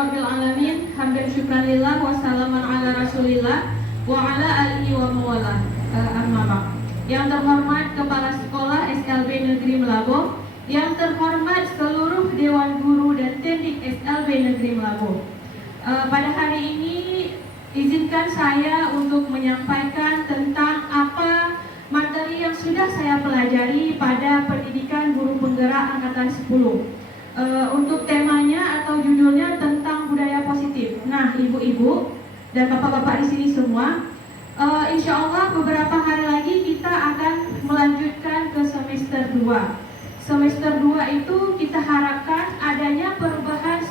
Rabbil Alamin, hamdan syukran lillah, wassalaman ala rasulillah, wa ala alihi wa mawala. Amma ba'd. Yang terhormat Kepala Sekolah SLB Negeri Melaboh, yang terhormat seluruh Dewan Guru dan Tendik SLB Negeri Melaboh. Pada hari ini izinkan saya untuk menyampaikan tentang apa materi yang sudah saya pelajari pada pendidikan guru penggerak angkatan 10. Untuk temanya atau judulnya tentang budaya positif. Nah, ibu-ibu dan bapak-bapak di sini semua, insya Allah beberapa hari lagi kita akan melanjutkan ke semester 2. Semester 2 itu kita harapkan adanya perubahan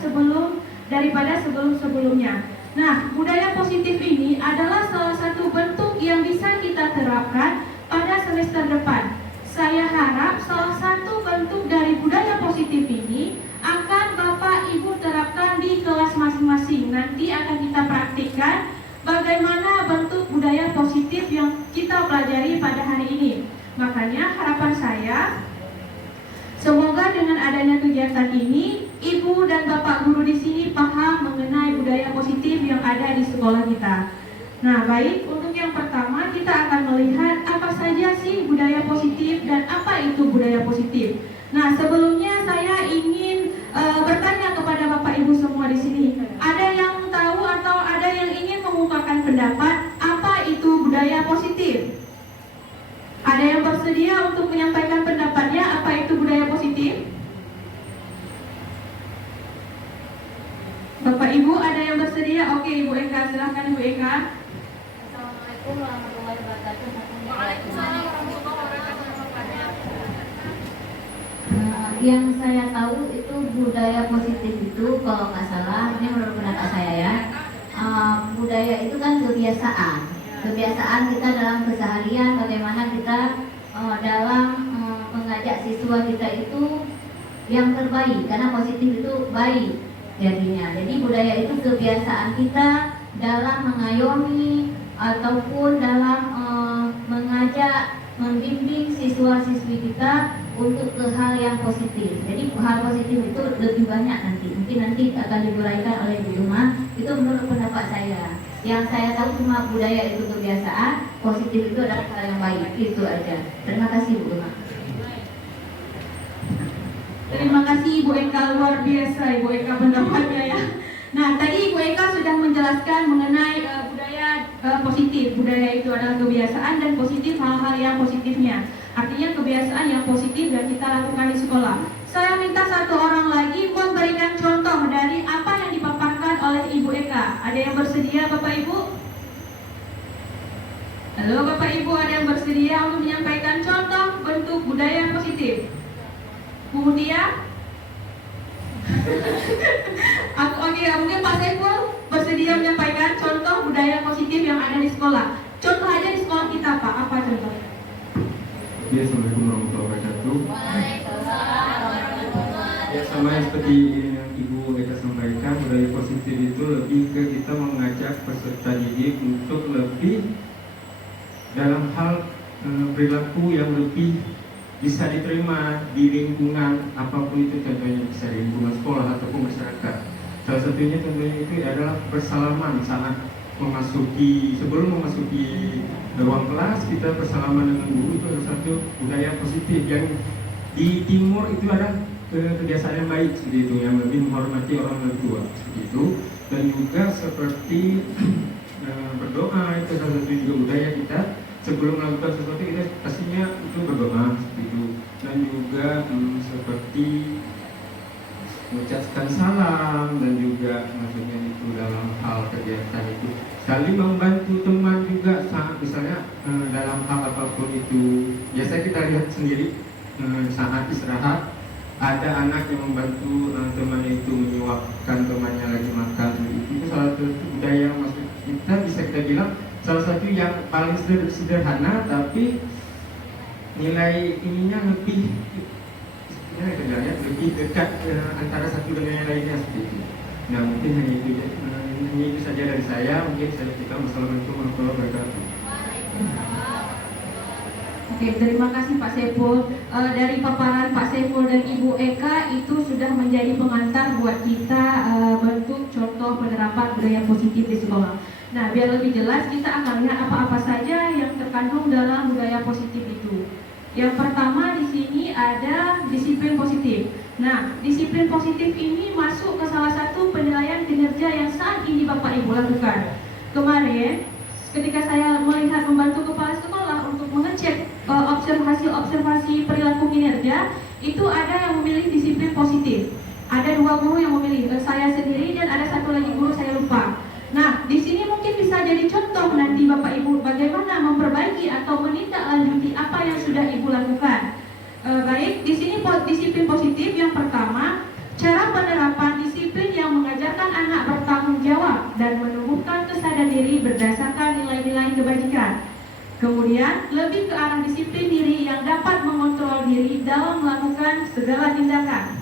daripada sebelum-sebelumnya. Nah, budaya positif ini adalah salah satu bentuk yang bisa kita terapkan pada semester depan. Saya harap salah satu bentuk dari budaya positif ini akan Bapak Ibu terapkan di kelas masing-masing. Nanti akan kita praktikkan bagaimana bentuk budaya positif yang kita pelajari pada hari ini. Makanya harapan saya, semoga dengan adanya kegiatan ini, Ibu dan Bapak Guru di sini paham mengenai budaya positif yang ada di sekolah kita. Nah, baik, untuk yang pertama kita akan melihat apa saja sih budaya positif dan apa itu budaya positif. Nah, sebelumnya saya ingin bertanya kepada Bapak Ibu semua di sini. Ada yang tahu atau ada yang ingin mengungkapkan pendapat apa itu budaya positif? Ada yang bersedia untuk menyampaikan pendapatnya apa itu budaya positif? Bapak Ibu ada yang bersedia? Oke, Ibu Eka, silahkan Ibu Eka. Assalamualaikum warahmatullahi wabarakatuh. Waalaikumsalam warahmatullahi wabarakatuh. Yang saya tahu itu budaya positif itu, kalau nggak salah, ini menurut pendapat saya ya, budaya itu kan kebiasaan kita dalam keseharian, bagaimana kita dalam mengajak siswa kita itu yang terbaik, karena positif itu baik jadinya. Jadi budaya itu kebiasaan kita dalam mengayomi ataupun dalam mengajak, membimbing siswa-siswi kita untuk ke hal yang positif. Jadi hal positif itu lebih banyak mungkin nanti akan diuraikan oleh Bu Yuma. Itu menurut pendapat saya. Yang saya tahu cuma budaya itu kebiasaan, positif itu adalah hal yang baik. Itu aja. Terima kasih Bu Yuma. Terima kasih Ibu Eka, luar biasa Ibu Eka pendapatnya ya. Nah, tadi Ibu Eka sudah menjelaskan mengenai budaya positif. Budaya itu adalah kebiasaan dan positif hal-hal yang positifnya. Artinya kebiasaan yang positif yang kita lakukan di sekolah. Saya minta satu orang lagi memberikan contoh dari apa yang dipaparkan oleh Ibu Eka. Ada yang bersedia Bapak Ibu? Halo Bapak Ibu, ada yang bersedia untuk menyampaikan contoh bentuk budaya positif? Bu Mutia? Oke, mungkin Pak Saiful bersedia menyampaikan contoh budaya positif yang ada di sekolah. Contoh aja di sekolah kita Pak, apa contohnya? Ya, Assalamualaikum warahmatullahi wabarakatuh. Waalaikumsalam warahmatullahi wabarakatuh. Ya, sama seperti yang Ibu Eka sampaikan, budaya positif itu lebih ke kita mengajak peserta didik untuk lebih dalam hal perilaku yang lebih bisa diterima di lingkungan apapun itu, contohnya bisa di lingkungan sekolah ataupun masyarakat. Salah satunya tentunya itu adalah bersalaman saat sebelum memasuki ruang kelas, kita bersalaman dengan guru. Itu adalah satu budaya positif yang di timur itu ada kebiasaan yang baik seperti itu, yang lebih menghormati orang tua seperti itu. Dan juga seperti berdoa, itu salah satu juga budaya kita. Sebelum melakukan sesuatu kita pastinya itu berdoa seperti itu. Dan juga seperti mengucapkan salam, dan juga maksudnya itu dalam hal kegiatan itu saling membantu teman juga saat misalnya dalam hal apapun itu. Biasa kita lihat sendiri saat istirahat ada anak yang membantu teman itu menyuapkan temannya lagi makan. Itu salah satu budaya, maksud kita bisa kita bilang salah satu yang paling sederhana tapi nilai ininya lebih dekat antara satu dengan yang lainnya seperti itu. Nah, mungkin hanya itu saja dari saya. Mungkin saya kita. Wassalamualaikum warahmatullahi wabarakatuh. Oke, terima kasih Pak Saiful. Dari paparan Pak Saiful dan Ibu Eka itu sudah menjadi pengantar buat kita bentuk contoh penerapan budaya positif di sekolah. Nah, biar lebih jelas kita akan lihat apa-apa saja yang terkandung dalam budaya positif itu. Yang pertama di sini ada disiplin positif. Nah, disiplin positif ini masuk ke salah satu penilaian kinerja yang saat ini Bapak Ibu lakukan. Kemarin ketika saya melihat membantu kepala sekolah untuk mengecek observasi perilaku kinerja, itu ada yang memilih disiplin positif. Ada 2 guru yang memilih, saya sendiri dan ada 1 lagi guru saya lupa. Nah, di sini mungkin bisa jadi contoh nanti Bapak Ibu bagaimana memperbaiki atau menindaklanjuti apa yang sudah Ibu lakukan. Baik, di sini disiplin positif yang pertama, cara penerapan disiplin yang mengajarkan anak bertanggung jawab dan menumbuhkan kesadaran diri berdasarkan nilai-nilai kebajikan. Kemudian, lebih ke arah disiplin diri yang dapat mengontrol diri dalam melakukan segala tindakan.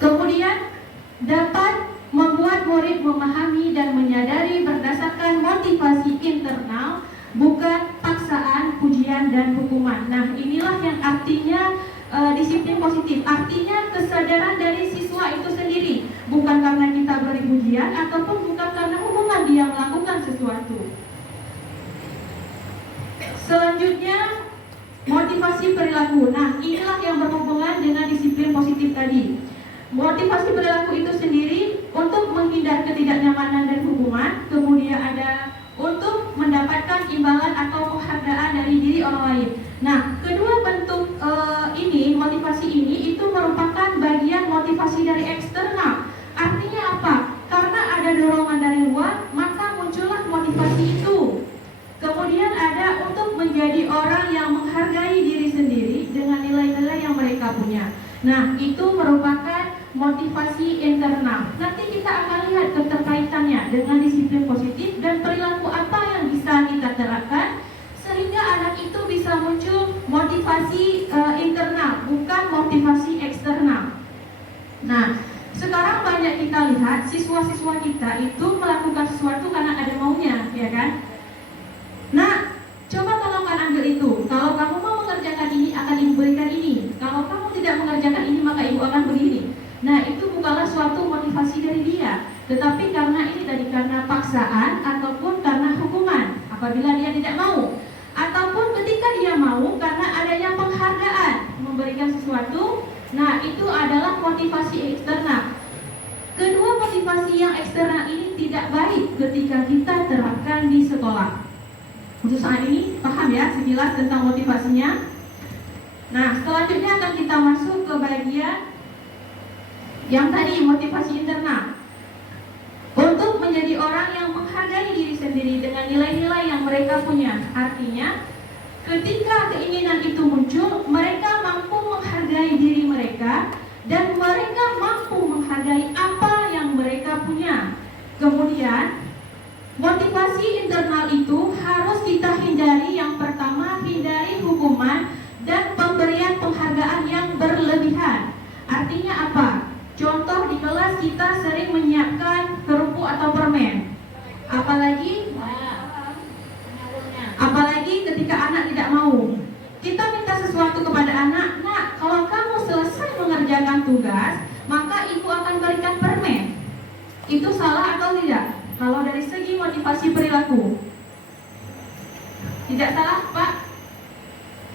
Kemudian, dapat membuat murid memahami dan menyadari berdasarkan motivasi internal, bukan paksaan, pujian, dan hukuman. Nah, inilah yang artinya disiplin positif. Artinya kesadaran dari siswa itu sendiri, bukan karena kita beri pujian ataupun bukan karena hukuman dia melakukan sesuatu. Selanjutnya, motivasi perilaku. Nah, inilah yang berhubungan dengan disiplin positif tadi. Motivasi perilaku itu sendiri untuk menghindar ketidaknyamanan dan hukuman, kemudian ada untuk mendapatkan imbalan atau penghargaan dari diri orang lain. Nah, kedua bentuk motivasi ini itu merupakan bagian motivasi dari eksternal. Artinya apa? Karena ada dorongan dari luar, maka muncullah motivasi itu. Kemudian ada untuk menjadi orang yang menghargai diri sendiri dengan nilai-nilai yang mereka punya. Nah, itu merupakan motivasi internal. Nanti kita akan lihat keterkaitannya dengan disiplin positif dan perilaku apa yang bisa kita terapkan sehingga anak itu bisa muncul motivasi internal, bukan motivasi eksternal. Nah, sekarang banyak kita lihat siswa-siswa kita itu melakukan sesuatu karena ada maunya, ya kan? Nah, coba tolong ambil itu. Kalau kamu mau mengerjakan ini, akan ibu berikan ini. Kalau kamu tidak mengerjakan ini, maka ibu akan begini. Nah, itu bukanlah suatu motivasi dari dia, tetapi karena ini tadi, karena paksaan ataupun karena hukuman apabila dia tidak mau, ataupun ketika dia mau karena adanya penghargaan memberikan sesuatu. Nah, itu adalah motivasi eksternal. Kedua motivasi yang eksternal ini tidak baik ketika kita terapkan di sekolah. Untuk saat ini paham ya sekilas tentang motivasinya. Nah, selanjutnya akan kita masuk ke bagian yang tadi, motivasi internal. Untuk menjadi orang yang menghargai diri sendiri dengan nilai-nilai yang mereka punya. Artinya, ketika keinginan itu muncul, mereka mampu menghargai diri mereka dan mereka mampu menghargai apa yang mereka punya. Kemudian, motivasi internal itu harus kita hindari. Yang pertama, hindari hukuman dan pemberian penghargaan yang berlebihan. Artinya apa? Contoh, di kelas kita sering menyiapkan kerupuk atau permen. Apalagi ketika anak tidak mau. Kita minta sesuatu kepada anak, "Nak, kalau kamu selesai mengerjakan tugas, maka ibu akan berikan permen." Itu salah atau tidak? Kalau dari segi motivasi perilaku, tidak salah, Pak?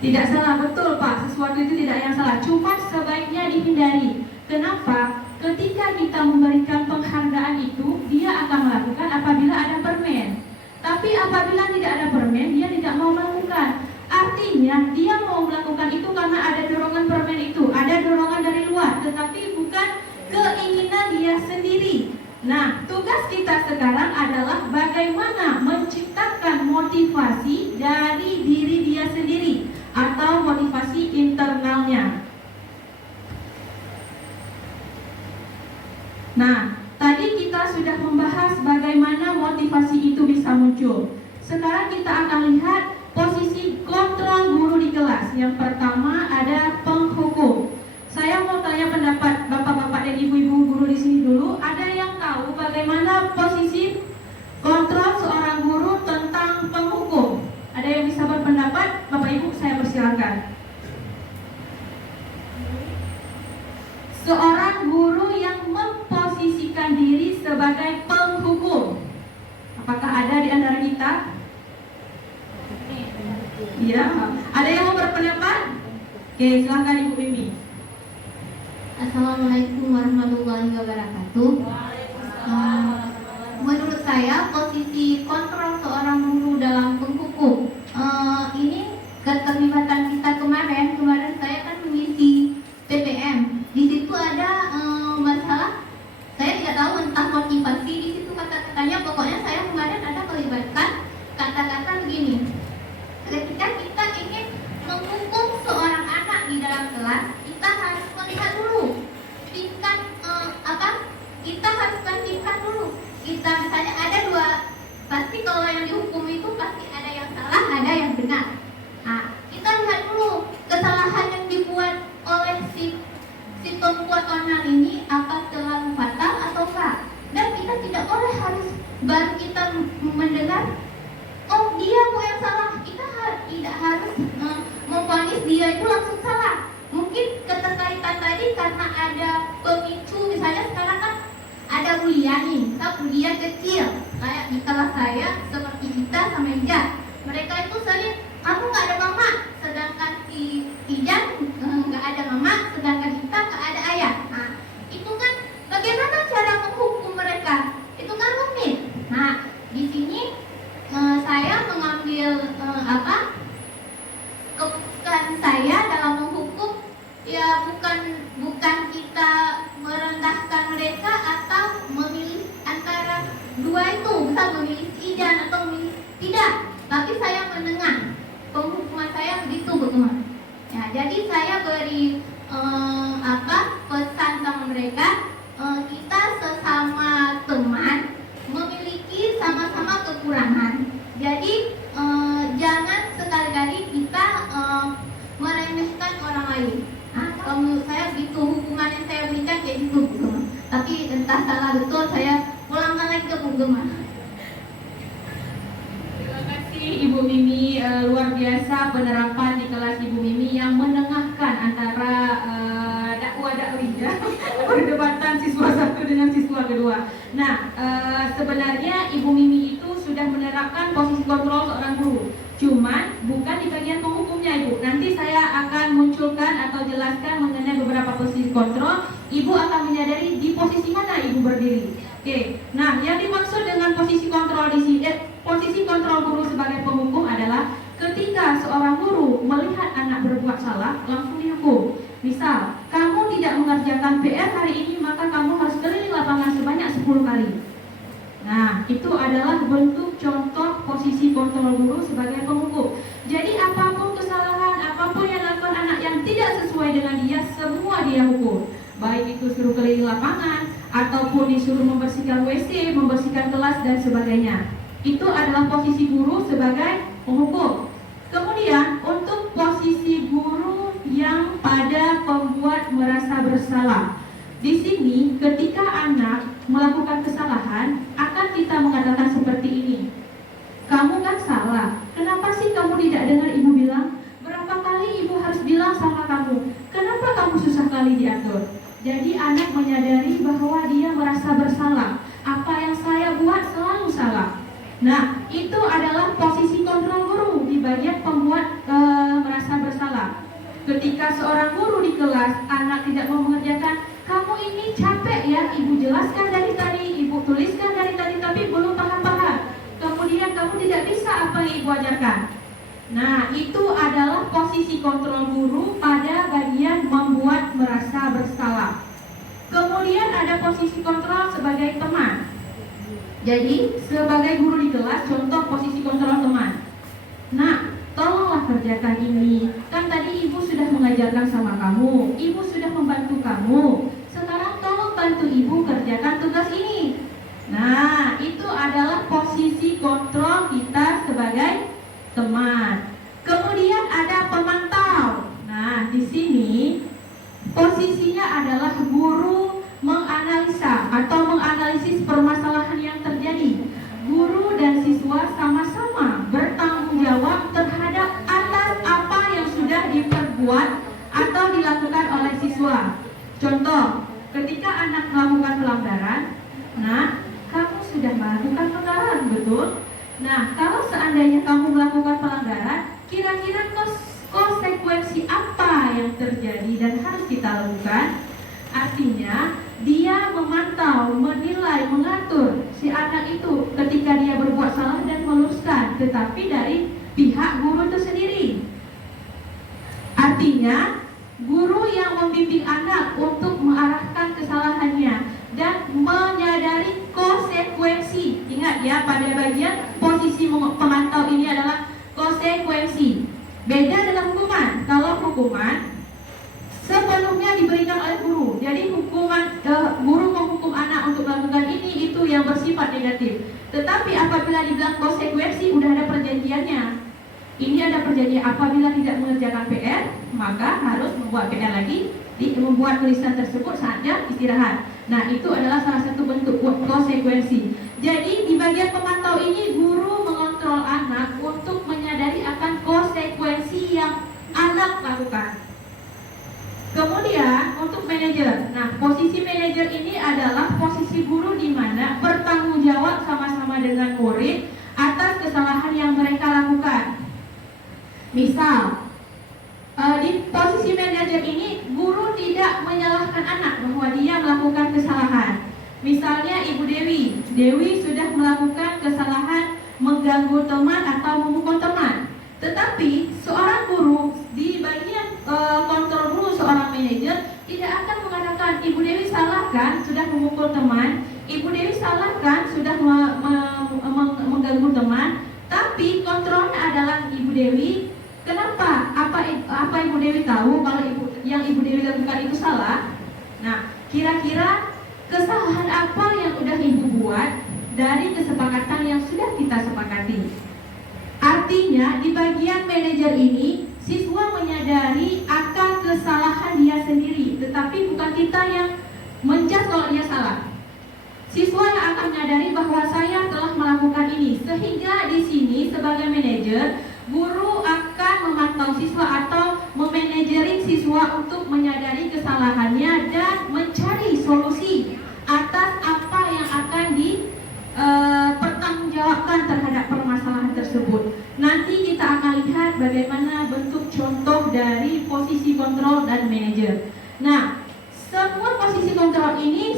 Tidak salah, betul Pak. Sesuatu itu tidak yang salah. Cuma sebaiknya dihindari. Kenapa? Ketika kita memberikan penghargaan itu, dia akan melakukan apabila ada permen. Tapi apabila tidak ada permen, dia tidak mau melakukan. Artinya dia mau melakukan itu karena ada dorongan permen itu, ada dorongan dari luar, tetapi bukan keinginan dia sendiri. Nah, tugas kita sekarang adalah bagaimana menciptakan motivasi dari diri dia sendiri atau motivasi internalnya. Nah, tadi kita sudah membahas bagaimana motivasi itu bisa muncul. Sekarang kita akan lihat posisi kontrol guru di kelas. Yang pertama ada penghukum. Saya mau tanya pendapat bapak-bapak dan ibu-ibu guru di sini dulu. Ada yang tahu bagaimana posisi kontrol seorang guru tentang penghukum? Ada yang bisa berpendapat? Bapak Ibu, saya dipersilakan. Seorang guru yang memposisikan diri sebagai penghukum. Apakah ada di antara kita? Iya. Ada yang mau berpendapat? Oke, silakan Ibu Mimi. Assalamualaikum warahmatullahi wabarakatuh. Menurut saya posisi kontrol seorang guru dalam penghukum ini keterlibatan kita kemarin saya kan mengisi PPM. Di situ ada masalah, saya tidak tahu entah motivasi di situ kata-katanya. Pokoknya saya kemarin ada melibatkan kata-kata begini. Ketika kita ingin menghukum seorang anak di dalam kelas, kita harus melihat dulu tingkat kita harus bandingkan dulu. Kita misalnya ada dua, pasti kalau yang dihukum itu pasti ada yang salah, ada yang benar. Nah, kita lihat dulu kesalahan yang dibuat oleh si pembuat online ini apa terlalu fatal atau enggak. Dan kita tidak boleh harus baru kita mendengar, oh dia kok yang salah. Kita tidak harus memvonis dia itu langsung salah. Mungkin keterkaitan tadi karena ada pemicu, misalnya sekarang kan ada bulian nih, bulian kecil kayak di kelas saya seperti kita sama Ijaz. Mereka itu sering, kamu nggak ada mama, sedangkan si Ijaz nggak ada mama, sedangkan kita nggak ada ayah. Nah, itu kan bagaimana cara menghukum mereka? Itu kan rumit. Nah, di sini saya mengambil keputusan saya dalam menghukum, ya bukan kita merendahkan mereka atau memilih antara dua itu, bisa memilih Idan atau memilih tidak, tapi saya menengah. Penghukuman saya begitu, betul. Ya, jadi saya beri pesan sama mereka, kita sesama teman memiliki sama-sama kekurangan. Jadi jangan sekali-kali kita meremehkan orang lain. Nah, kalau menurut saya begitu hukuman yang saya berikan kayak gitu, betul. Tapi entah salah betul, saya ulangkan lagi ke Bu Gemma. Terima kasih Ibu Mimi, luar biasa penerapan di kelas Ibu Mimi yang menengahkan antara dakwah-dakwiyah perdebatan siswa satu dengan siswa kedua. Nah, sebenarnya Ibu Mimi itu sudah menerapkan posisi kontrol seorang guru, cuman bukan di bagian penghukumnya Ibu. Nanti saya akan munculkan atau jelaskan mengenai beberapa posisi kontrol. Ibu akan menyadari di posisi mana Ibu berdiri. Oke, nah yang dimaksud dengan posisi kontrol di sini, posisi kontrol guru sebagai penghukum adalah ketika seorang guru melihat anak berbuat salah, langsung dihukum. Misal, kamu tidak mengerjakan PR hari ini, maka kamu harus keliling lapangan sebanyak 10 kali. Nah, itu adalah bentuk contoh posisi kontrol guru sebagai penghukum. Jadi apapun kesalahan, apapun yang dilakukan anak yang tidak sesuai dengan dia, semua dia hukum. Baik itu suruh keliling lapangan, ataupun disuruh membersihkan WC, membersihkan kelas, dan sebagainya. Itu adalah posisi guru sebagai penghukum. Kemudian, untuk posisi guru yang pada pembuat merasa bersalah. Di sini, ketika anak melakukan kesalahan, akan kita mengatakan seperti ini. Kamu kan salah, kenapa sih kamu tidak dengar ibu bilang? Berapa kali ibu harus bilang sama kamu? Kenapa kamu susah kali diatur? Jadi anak menyadari bahwa dia merasa bersalah. Apa yang saya buat selalu salah. Nah, itu adalah posisi kontrol guru di bagian pembuat merasa bersalah. Ketika seorang guru di kelas, anak tidak mau mengerjakan, kamu ini capek ya, ibu jelaskan dari tadi, ibu tuliskan dari tadi, tapi belum paham-paham. Kemudian kamu tidak bisa apa yang ibu ajarkan. Nah, itu adalah posisi kontrol guru pada bagian membuat merasa bersalah. Kemudian ada posisi kontrol sebagai teman. Jadi, sebagai guru di kelas, contoh posisi kontrol teman. Nah, tolonglah kerjakan ini. Kan tadi ibu sudah mengajarkan sama kamu, ibu sudah membantu kamu. Sekarang tolong bantu ibu kerjakan tugas ini. Nah, itu adalah posisi kontrol kita sebagai teman. Kemudian ada pemantau. Nah, di sini posisinya adalah guru menganalisa atau menganalisis permasalahan yang terjadi. Guru dan siswa sama-sama bertanggung jawab terhadap atas apa yang sudah kuat atau dilakukan oleh siswa. Contoh, ketika anak melakukan pelanggaran, nah, kamu sudah melakukan pelanggaran, betul? Nah, kalau seandainya kamu melakukan pelanggaran, kira-kira konsekuensi apa yang terjadi dan harus kita lakukan? Artinya, dia memantau, menilai, mengatur si anak itu ketika dia berbuat salah dan meluruskan, tetapi dari pihak guru itu sendiri. Artinya, guru yang membimbing anak untuk mengarahkan kesalahannya dan menyadari konsekuensi. Ingat ya, pada bagian posisi pemantau ini adalah konsekuensi. Beda dengan hukuman. Kalau hukuman sepenuhnya diberikan oleh guru. Jadi guru menghukum anak untuk melakukan ini itu yang bersifat negatif. Tetapi apabila dibilang konsekuensi, udah ada perjanjiannya. Ini ada perjanjian, apabila tidak mengerjakan PR, maka harus membuat PR lagi, membuat tulisan tersebut saatnya istirahat. Nah, itu adalah salah satu bentuk konsekuensi. Jadi di bagian pemantau ini, guru mengontrol anak untuk menyadari akan konsekuensi yang anak lakukan. Kemudian untuk manajer, nah posisi manajer ini adalah posisi guru di mana bertanggung jawab sama-sama dengan murid atas kesalahan yang mereka lakukan. Misal, di posisi manajer ini guru tidak menyalahkan anak bahwa dia melakukan kesalahan. Misalnya Ibu Dewi sudah melakukan kesalahan mengganggu teman atau memukul teman. Tetapi seorang guru di bagian kontrol guru seorang manajer tidak akan mengatakan Ibu Dewi salah kan sudah memukul teman, Ibu Dewi salah kan sudah mengganggu teman, tapi kontrolnya adalah Ibu Dewi. Kenapa? Apa Ibu Dewi tahu kalau yang Ibu Dewi lakukan itu salah? Nah, kira-kira kesalahan apa yang sudah Ibu buat dari kesepakatan yang sudah kita sepakati? Artinya di bagian manajer ini siswa menyadari akan kesalahan dia sendiri, tetapi bukan kita yang menjudge kalau dia salah. Siswa yang akan menyadari bahwa saya telah melakukan ini, sehingga di sini sebagai manajer, guru akan memantau siswa atau memanajering siswa untuk menyadari kesalahannya dan mencari solusi atas apa yang akan dipertanggungjawabkan terhadap permasalahan tersebut. Nanti kita akan lihat bagaimana bentuk contoh dari posisi kontrol dan manajer. Nah, semua posisi kontrol ini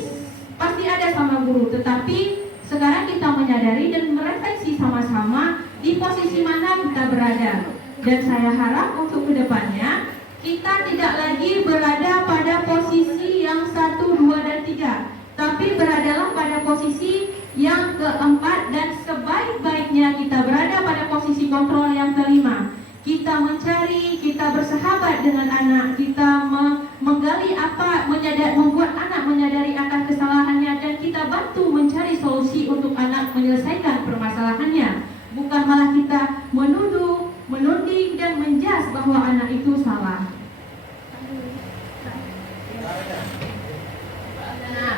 pasti ada sama guru, tetapi sekarang kita menyadari dan merefleksi sama-sama di posisi mana kita berada. Dan saya harap untuk kedepannya kita tidak lagi berada pada posisi yang 1, 2, dan 3, tapi beradalah pada posisi yang keempat, dan sebaik-baiknya kita berada pada posisi kontrol yang kelima. Kita mencari, kita bersahabat dengan anak, kita menggali membuat anak menyadari akan kesalahannya, dan kita bantu mencari solusi untuk anak menyelesaikan permasalahannya. Bukan malah kita menuduh, menuding, dan menjudge bahwa anak itu salah. Nah,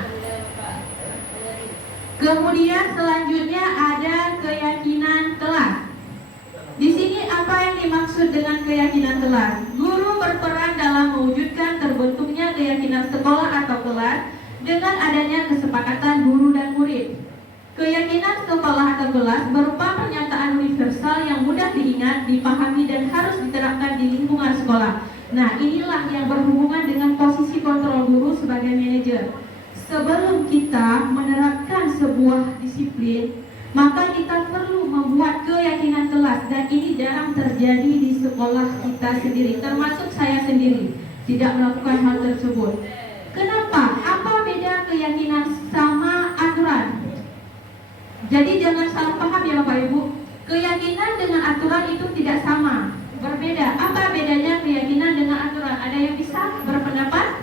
kemudian selanjutnya ada keyakinan kelas. Di sini apa yang dimaksud dengan keyakinan kelas? Guru berperan dalam mewujudkan terbentuknya keyakinan sekolah atau kelas dengan adanya kesepakatan guru dan murid. Keyakinan sekolah atau kelas berupa pernyataan universal yang mudah diingat, dipahami, dan harus diterapkan di lingkungan sekolah. Nah, inilah yang berhubungan dengan posisi kontrol guru sebagai manajer. Sebelum kita menerapkan sebuah disiplin, maka kita perlu membuat keyakinan kelas, dan ini jarang terjadi di sekolah kita sendiri, termasuk saya sendiri tidak melakukan hal tersebut. Kenapa? Apa beda keyakinan sama aturan? Jadi jangan salah paham ya Bapak Ibu. Keyakinan dengan aturan itu tidak sama, berbeda. Apa bedanya keyakinan dengan aturan? Ada yang bisa berpendapat?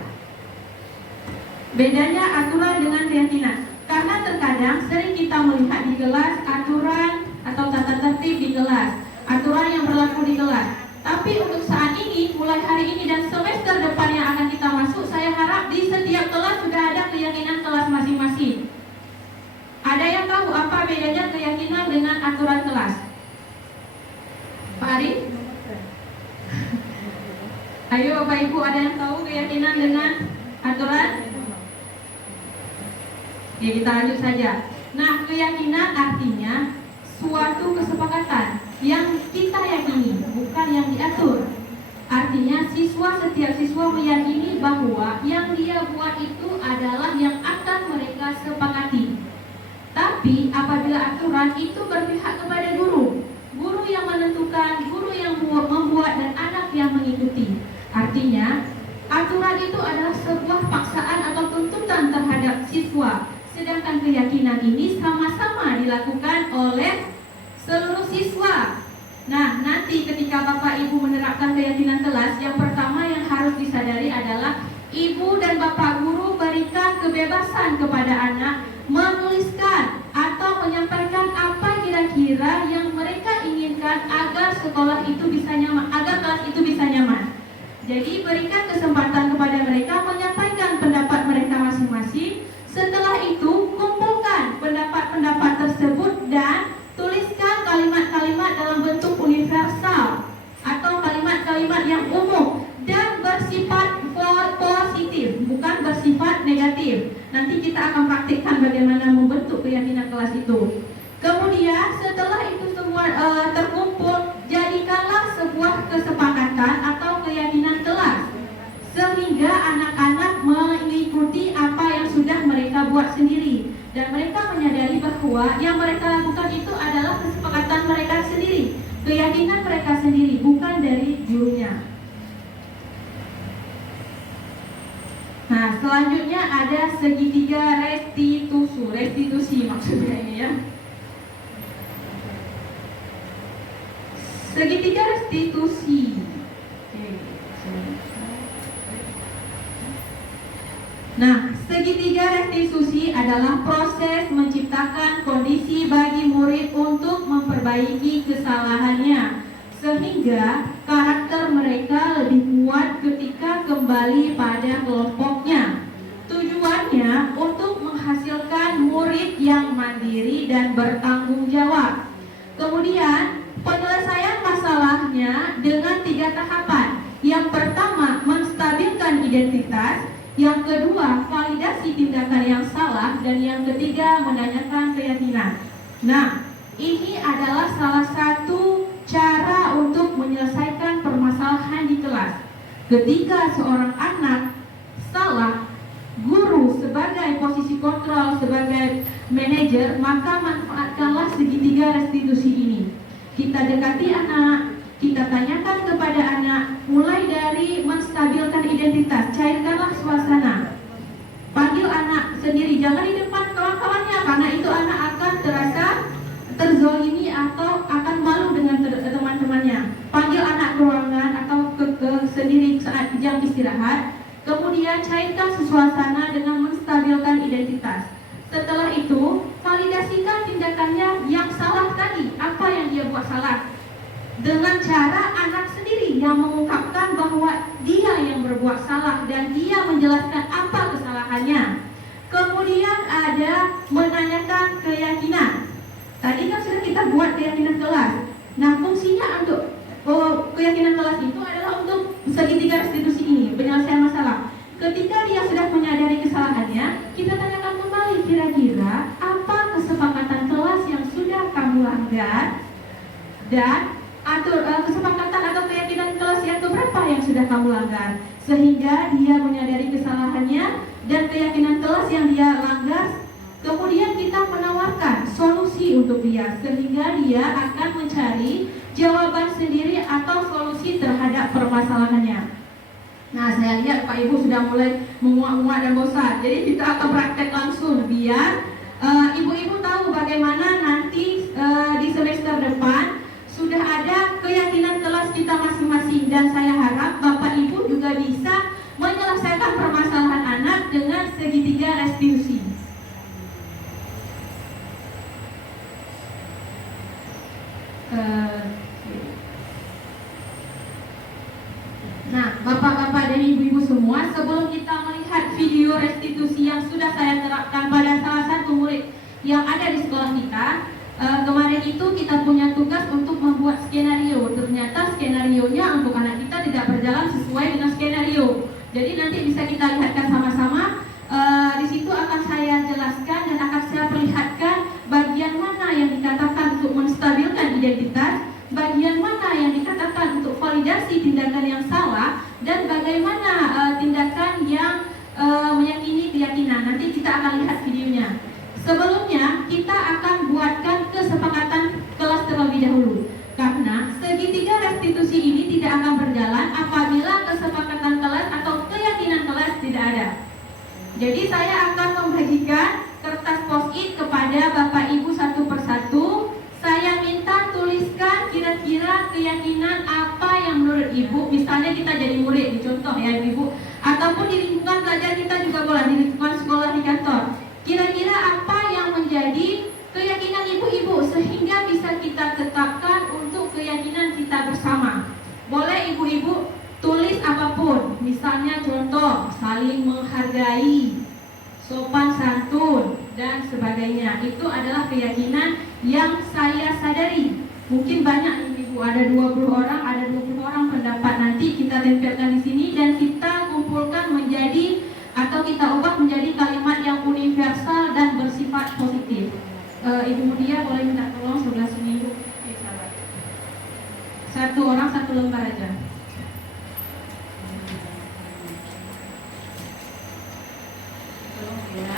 Bedanya aturan dengan keyakinan. Karena terkadang sering kita melihat di kelas aturan atau tata tertib di kelas, aturan yang berlaku di kelas. Tapi untuk saat ini, mulai hari ini dan semester depan yang akan kita masuk, saya harap di setiap kelas sudah ada keyakinan kelas masing-masing. Ada yang tahu apa bedanya keyakinan dengan aturan kelas? Pak Ari? Ayo Bapak Ibu, ada yang tahu keyakinan dengan aturan? Oke, kita lanjut saja. Nah, keyakinan artinya suatu kesepakatan yang kita yakini, bukan yang diatur. Artinya setiap siswa meyakini bahwa yang dia buat itu adalah yang akan mereka sepakati. Tapi apabila aturan itu berpihak kepada guru yang menentukan, guru yang membuat, dan anak yang mengikuti. Artinya aturan itu adalah sebuah paksaan atau tuntutan terhadap siswa, sedangkan keyakinan ini sama-sama dilakukan oleh seluruh siswa. Nah, nanti ketika Bapak Ibu menerapkan keyakinan kelas, yang pertama yang harus disadari adalah Ibu dan Bapak Guru berikan kebebasan kepada anak menuliskan atau menyampaikan apa kira-kira yang mereka inginkan agar sekolah itu bisa nyaman, agar kelas itu bisa nyaman. Jadi berikan kesempatan kepada mereka menyampaikan pendapat mereka masing-masing. Setelah itu kumpulkan pendapat-pendapat tersebut dan tuliskan kalimat-kalimat dalam bentuk universal atau kalimat-kalimat yang umum dan bersifat positif, bukan bersifat negatif. Nanti kita akan praktikkan bagaimana membentuk keyakinan kelas itu. Kemudian setelah itu semua terkumpul, jadikanlah sebuah kesepakatan atau keyakinan kelas, sehingga anak-anak mengikuti apa yang sudah mereka buat sendiri, dan mereka menyadari bahwa yang mereka lakukan itu adalah kesepakatan mereka sendiri, keyakinan mereka sendiri, bukan dari gurunya. Nah, selanjutnya ada segitiga restitusi maksudnya ini ya. Segitiga restitusi. Nah, segitiga restitusi adalah proses menciptakan kondisi bagi murid untuk memperbaiki kesalahannya, sehingga karakter mereka lebih kuat ketika kembali pada kelompoknya. Tujuannya untuk menghasilkan murid yang mandiri dan bertanggung jawab. Kemudian penyelesaian masalahnya dengan 3 tahapan. Yang pertama, menstabilkan identitas. Yang kedua, validasi tindakan yang salah. Dan yang ketiga, menanyakan keyakinan. Nah, ini adalah salah satu cara untuk menyelesaikan permasalahan di kelas. Ketika seorang anak salah, guru sebagai posisi kontrol, sebagai manajer, maka manfaatkanlah segitiga restitusi ini. Kita dekati anak, kita tanyakan kepada anak, mulai dari menstabilkan identitas, cairkanlah suasana. Panggil anak sendiri, jangan di depan kawan-kawannya, karena itu anak akan terasa terzolimi atau akan malu dengan teman-temannya. Panggil anak ke ruangan atau ke sendiri saat jam istirahat. Kemudian cairkan suasana dengan menstabilkan identitas. Setelah itu, validasikan tindakannya yang salah tadi, apa yang dia buat salah, dengan cara anak sendiri yang mengungkapkan bahwa dia yang berbuat salah dan dia menjelaskan apa kesalahannya. Kemudian ada menanyakan keyakinan. Tadi kan sudah kita buat keyakinan kelas. Nah, fungsinya untuk keyakinan kelas itu adalah untuk segitiga restitusi ini, penyelesaian masalah. Ketika dia sudah menyadari kesalahannya, kita tanyakan kembali, kira-kira apa kesepakatan kelas yang sudah kamu langgar, dan kesepakatan atau keyakinan kelas yang keberapa yang sudah kamu langgar, sehingga dia menyadari kesalahannya dan keyakinan kelas yang dia langgar. Kemudian kita menawarkan solusi untuk dia, sehingga dia akan mencari jawaban sendiri atau solusi terhadap permasalahannya. Nah, saya lihat Pak Ibu sudah mulai menguak-nguak dan bosan. Jadi kita akan praktek langsung biar ibu-ibu tahu bagaimana nanti di semester depan sudah ada keyakinan kelas kita masing-masing. Dan saya harap Bapak Ibu juga bisa menyelesaikan permasalahan anak dengan segitiga restitusi. Nah, bapak-bapak dan ibu-ibu semua, sebelum kita melihat video restitusi yang sudah saya terapkan pada salah satu murid yang ada di sekolah kita, kemarin itu kita punya tugas untuk membuat skenario. Ternyata skenarionya untuk anak kita tidak berjalan sesuai dengan kita lihatkan sama-sama. Di situ akan saya jelaskan dan akan saya perlihatkan bagian mana yang dikatakan untuk menstabilkan identitas, bagian mana yang dikatakan untuk validasi tindakan yang salah, dan bagaimana tindakan yang meyakini keyakinan. Nanti kita akan lihat videonya. Sebelumnya kita akan buatkan kesepakatan kelas terlebih dahulu, karena segitiga restitusi ini tidak akan berjalan apabila kesepakatan kelas atau keyakinan kelas tidak ada. Jadi saya akan membagikan kertas post-it kepada Bapak Ibu satu persatu. Saya minta tuliskan kira-kira keyakinan apa yang menurut Ibu, misalnya kita jadi murid, contoh ya Ibu, ataupun di lingkungan belajar kita juga boleh, di lingkungan sekolah, di kantor. Kira-kira apa yang menjadi keyakinan ibu-ibu sehingga bisa kita tetapkan untuk keyakinan kita bersama. Boleh ibu-ibu tulis apapun, misalnya contoh saling menghargai, sopan santun, dan sebagainya. Itu adalah keyakinan yang saya sadari. Mungkin banyak ibu, ada 20 orang, ada 20 orang pendapat. Nanti kita tempelkan di sini dan kita kumpulkan menjadi atau kita ubah menjadi kalimat yang universal dan bersifat positif. Ibu Mudia boleh minta tolong sebelah sini Ibu. Satu orang satu lembar aja. Tolong ya.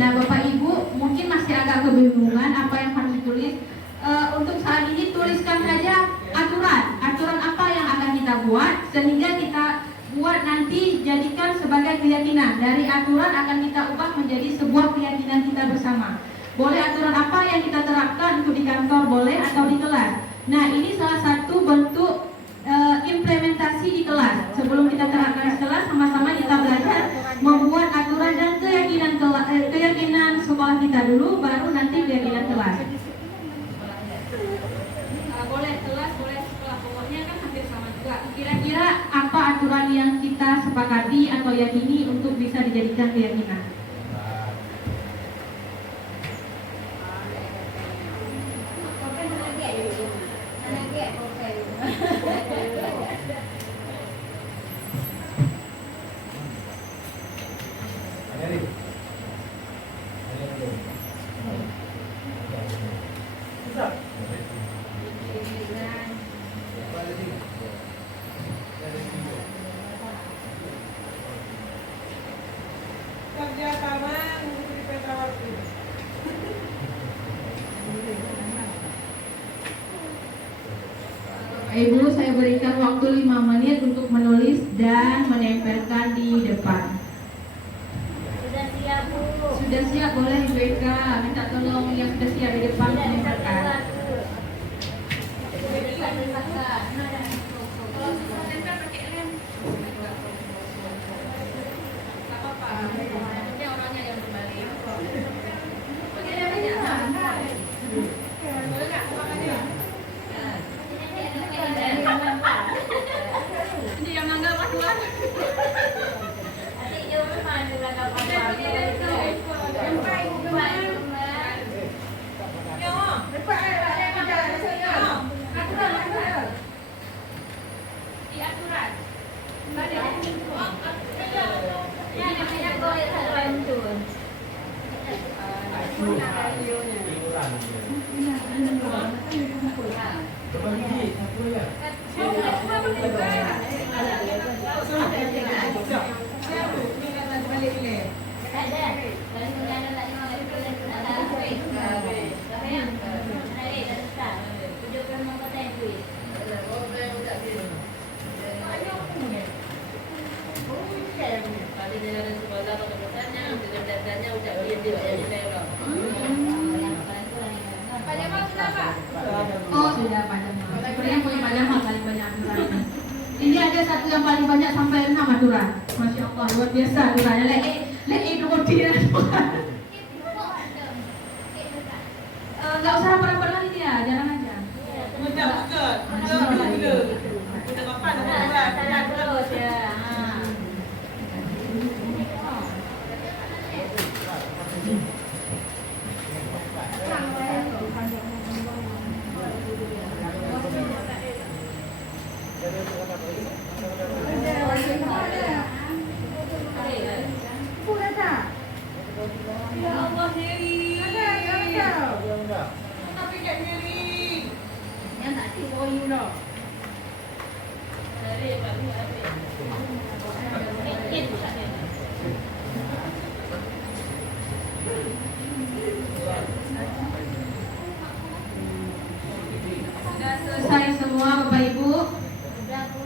Nah Bapak Ibu mungkin masih agak kebingungan apa yang harus ditulis. Untuk saat ini tuliskan saja aturan apa yang akan kita buat, sehingga kita buat nanti jadikan sebagai keyakinan. Dari aturan akan kita ubah menjadi sebuah keyakinan kita bersama. Boleh aturan apa yang kita terapkan untuk di kantor, boleh, atau di kelas. Nah ini salah satu bentuk implementasi di kelas. Sebelum kita terapkan di kelas, sama-sama kita belajar membuat aturan dan keyakinan sekolah kita dulu, baru nanti keyakinan kelas. Boleh kelas, boleh sekolah, pokoknya kan hampir sama juga. Kira-kira apa aturan yang kita sepakati atau yakini untuk bisa dijadikan keyakinan? Ibu, saya berikan waktu 5 menit untuk menulis dan menempelkan di depan. Sudah siap Bu. Sudah siap, boleh Ibu Eka minta tolong yang sudah siap di depan menempelkan. aturan. Masya Allah, luar biasa aturannya. Lek kemudian nggak usah rapor-rapor lagi dia, jalan aja. Terus ya. Ya Allah, Heri. Tapi kayak Heri. Yang tak diwoyu no. Sudah selesai semua Bapak Ibu. Udah Bu.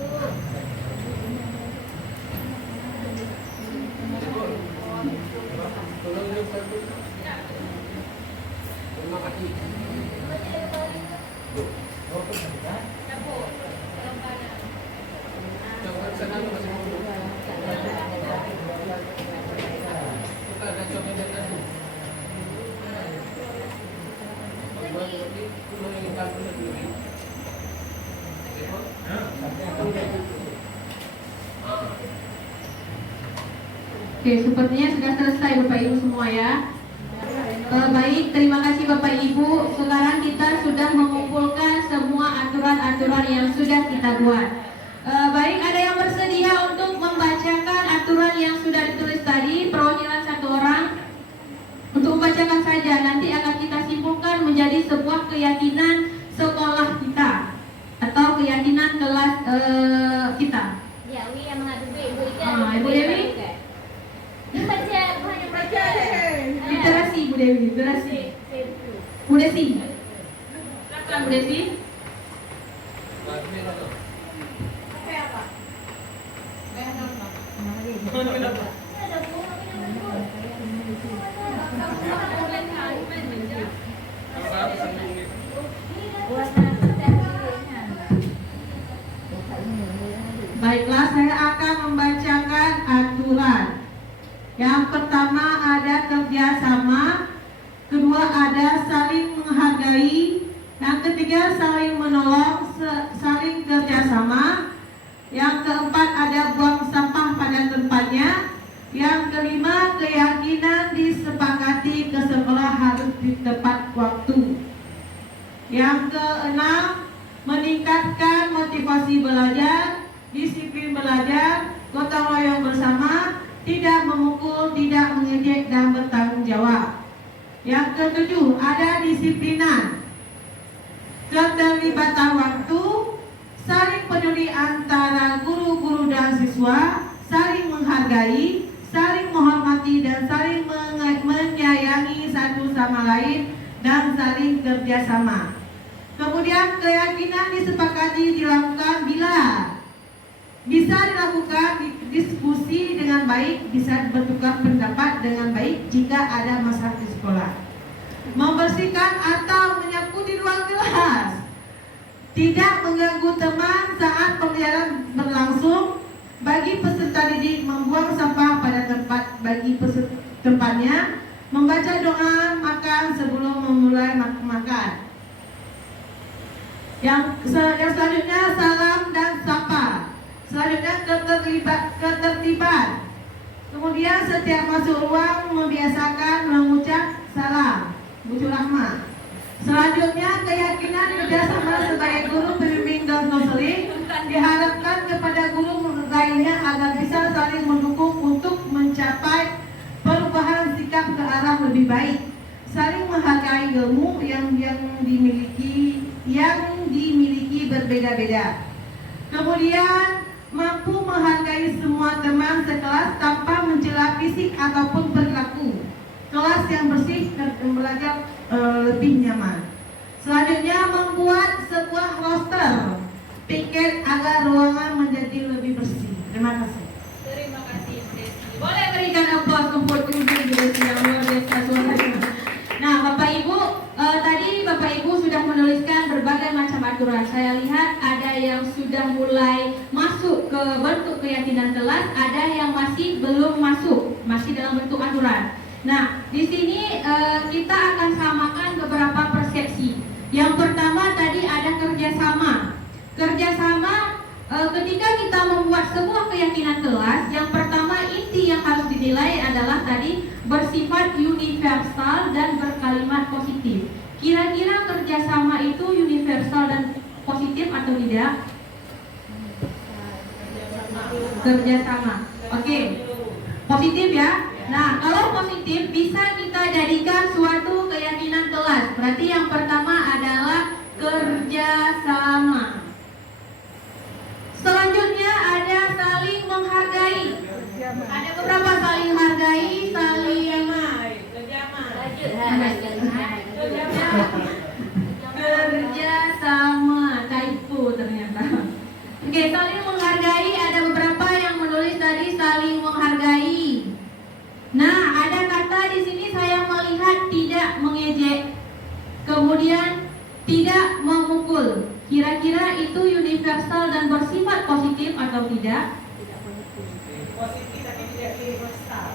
Oke, sepertinya sudah selesai Bapak Ibu semua ya. Baik, terima kasih Bapak Ibu. Sekarang kita sudah mengumpulkan semua aturan-aturan yang sudah kita buat. Baik, ada yang bersedia untuk membacakan aturan yang sudah ditulis tadi? Perwakilan satu orang untuk membacakan saja. Nanti akan kita simpulkan menjadi sebuah keyakinan sekolah kita atau keyakinan kelas kita. Ya, Wi yang menghadapi Ibu Ika. Ibu Dewi? Baca, hanya baca. Literasi Bu Dewi, literasi. Bu Desi. Silakan Bu Desi. Baiklah, saya akan membacakan aturan. Yang pertama ada kerjasama, kedua ada saling menghargai, yang ketiga saling menolong, saling kerjasama, yang keempat ada buang sampah pada tempatnya, yang kelima keyakinan disepakati ke sekolah harus di tepat waktu, yang keenam meningkatkan motivasi belajar, disiplin belajar, gotong royong bersama, tidak memukul, tidak mengejek, dan bertanggung jawab. Yang ketujuh, ada disiplinan, keterlibatan waktu, saling peduli antara guru-guru dan siswa, saling menghargai, saling menghormati, dan saling menyayangi satu sama lain, dan saling kerjasama. Kemudian keyakinan disepakati dilakukan bila bisa dilakukan diskusi dengan baik, bisa bertukar pendapat dengan baik jika ada masalah di sekolah. Membersihkan atau menyapu di ruang kelas, tidak mengganggu teman saat pembelajaran berlangsung. Bagi peserta didik membuang sampah pada tempat bagi tempatnya, membaca doa makan sebelum memulai makan. Yang selanjutnya salam dan sapa. Selanjutnya ketertiban. Kemudian setiap masuk ruang membiasakan mengucap salam, bucu rahmah. Selanjutnya keyakinan kerjasama sebagai guru, pembimbing dan konseling diharapkan kepada guru lainnya agar bisa saling mendukung untuk mencapai perubahan sikap ke arah lebih baik. Saling menghargai ilmu yang dimiliki berbeda-beda. Kemudian mampu menghargai semua teman sekelas tanpa mencela fisik ataupun perilaku. Kelas yang bersih dan belajar lebih nyaman. Selanjutnya membuat sebuah roster piket agar ruangan menjadi lebih bersih. Terima kasih. Terima kasih Bu Desi. Boleh berikan aplaus untuk Bu Desi yang luar biasa suaranya. Nah, Bapak Ibu, tadi Bapak Ibu sudah menuliskan berbagai macam aturan. Saya lihat ada yang sudah mulai masuk ke bentuk keyakinan kelas, jelas, ada yang masih belum masuk, masih dalam bentuk aturan. Nah, di sini kita akan samakan beberapa persepsi. Yang pertama tadi ada kerjasama. Kerjasama ketika kita membuat sebuah keyakinan kelas, yang pertama inti yang harus dinilai adalah tadi bersifat universal dan berkalimat positif. Kira-kira kerjasama itu universal dan positif atau tidak? Kerjasama. Oke. Positif ya. Nah, kalau positif bisa kita jadikan suatu keyakinan kelas. Berarti yang pertama adalah kerjasama. Selanjutnya ada saling menghargai. Ada beberapa saling menghargai, saling kerjasama. Typo ternyata. Oke, saling menghargai, ada beberapa yang menulis tadi saling menghargai. Nah, ada kata di sini saya melihat tidak mengejek, kemudian tidak memukul. Kira-kira itu universal dan bersifat positif atau tidak? Positif tapi tidak universal.